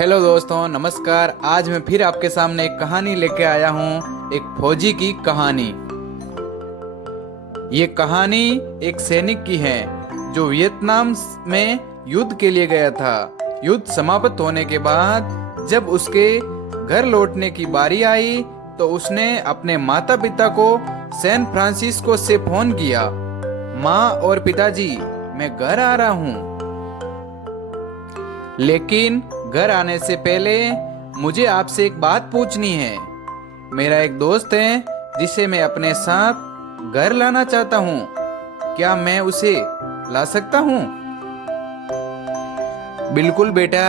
Hello दोस्तों, नमस्कार। आज मैं फिर आपके सामने एक कहानी लेके आया हूँ, एक फौजी की कहानी। ये कहानी एक सैनिक की है जो वियतनाम में युद्ध के लिए गया था। युद्ध समाप्त होने के बाद जब उसके घर लौटने की बारी आई तो उसने अपने माता पिता को सैन फ्रांसिस्को से फोन किया, माँ और पिताजी, मैं घर आ रहा हूँ। लेकिन घर आने से पहले मुझे आपसे एक बात पूछनी है। मेरा एक दोस्त है जिसे मैं अपने साथ घर लाना चाहता हूँ। क्या मैं उसे ला सकता हूँ? बिल्कुल बेटा,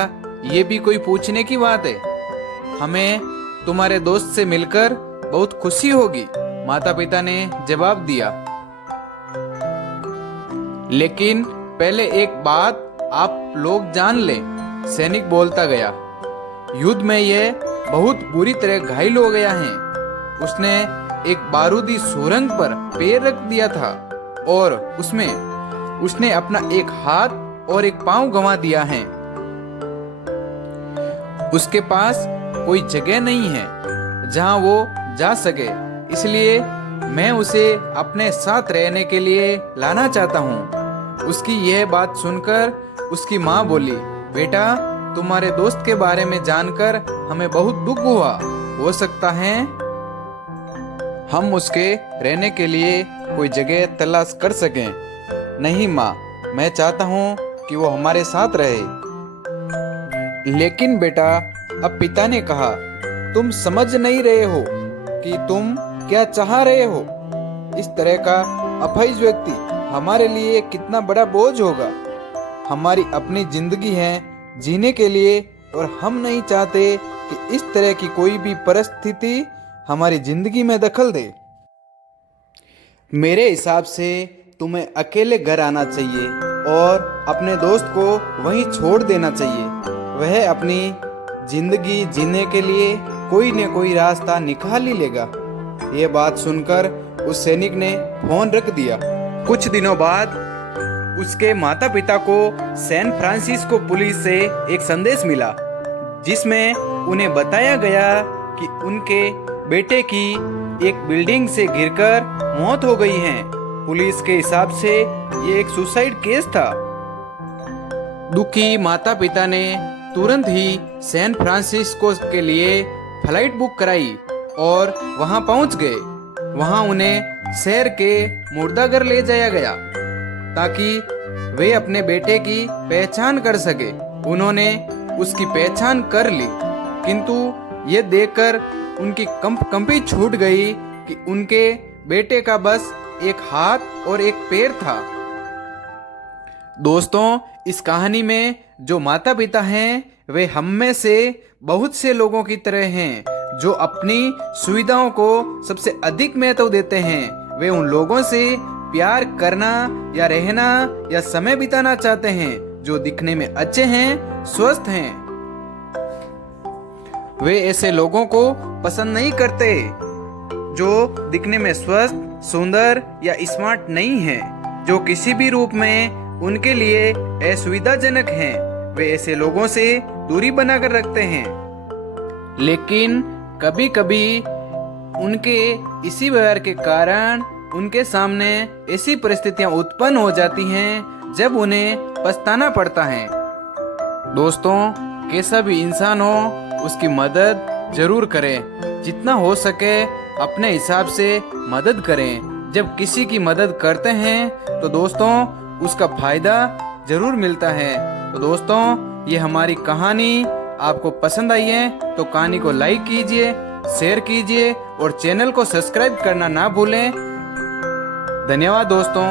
ये भी कोई पूछने की बात है। हमें तुम्हारे दोस्त से मिलकर बहुत खुशी होगी, माता पिता ने जवाब दिया। लेकिन पहले एक बात आप लोग जान लें, सैनिक बोलता गया। युद्ध में यह बहुत बुरी तरह घायल हो गया है। उसने एक बारूदी सुरंग पर पैर रख दिया था और उसमें उसने अपना एक हाथ और एक पांव गंवा दिया है। उसके पास कोई जगह नहीं है जहां वो जा सके, इसलिए मैं उसे अपने साथ रहने के लिए लाना चाहता हूँ। उसकी यह बात सुनकर उसकी माँ बोली, बेटा, तुम्हारे दोस्त के बारे में जानकर हमें बहुत दुख हुआ। हो सकता है हम उसके रहने के लिए कोई जगह तलाश कर सकें। नहीं माँ, मैं चाहता हूँ कि वो हमारे साथ रहे। लेकिन बेटा, अब पिता ने कहा, तुम समझ नहीं रहे हो कि तुम क्या चाह रहे हो। इस तरह का अफाइज व्यक्ति हमारे लिए कितना बड़ा बोझ होगा। हमारी अपनी जिंदगी है जीने के लिए और हम नहीं चाहते कि इस तरह की कोई भी परिस्थिति हमारी जिंदगी में दखल दे। मेरे हिसाब से तुम्हें अकेले घर आना चाहिए और अपने दोस्त को वहीं छोड़ देना चाहिए। वह अपनी जिंदगी जीने के लिए कोई न कोई रास्ता निकाल ही लेगा। यह बात सुनकर उस सैनिक ने फोन रख दिया। कुछ दिनों बाद उसके माता पिता को सैन फ्रांसिस्को पुलिस से एक संदेश मिला जिसमें उन्हें बताया गया कि उनके बेटे की एक बिल्डिंग से गिरकर मौत हो गई है। पुलिस के हिसाब से ये एक सुसाइड केस था। दुखी माता पिता ने तुरंत ही सैन फ्रांसिस्को के लिए फ्लाइट बुक कराई और वहां पहुंच गए। वहां उन्हें शहर के मुर्दाघर ले जाया गया ताकि वे अपने बेटे की पहचान कर सके। उन्होंने उसकी पहचान कर ली, किंतु ये देखकर उनकी कंपी छूट गई कि उनके बेटे का बस एक हाथ और एक पैर था। दोस्तों, इस कहानी में जो माता पिता हैं वे हम में से बहुत से लोगों की तरह हैं जो अपनी सुविधाओं को सबसे अधिक महत्व देते हैं। वे उन लोगों से प्यार करना या रहना या समय बिताना चाहते हैं जो दिखने में अच्छे हैं, स्वस्थ हैं। वे ऐसे लोगों को पसंद नहीं करते जो दिखने में स्वस्थ, सुंदर या स्मार्ट नहीं हैं, जो किसी भी रूप में उनके लिए असुविधाजनक हैं। वे ऐसे लोगों से दूरी बनाकर रखते हैं। लेकिन कभी कभी उनके इसी व्यवहार के कारण उनके सामने ऐसी परिस्थितियां उत्पन्न हो जाती हैं जब उन्हें पछताना पड़ता है। दोस्तों, कैसा भी इंसान हो उसकी मदद जरूर करें। जितना हो सके अपने हिसाब से मदद करें। जब किसी की मदद करते हैं तो दोस्तों उसका फायदा जरूर मिलता है। तो दोस्तों, ये हमारी कहानी आपको पसंद आई है तो कहानी को लाइक कीजिए, शेयर कीजिए और चैनल को सब्सक्राइब करना ना भूलें। धन्यवाद दोस्तों।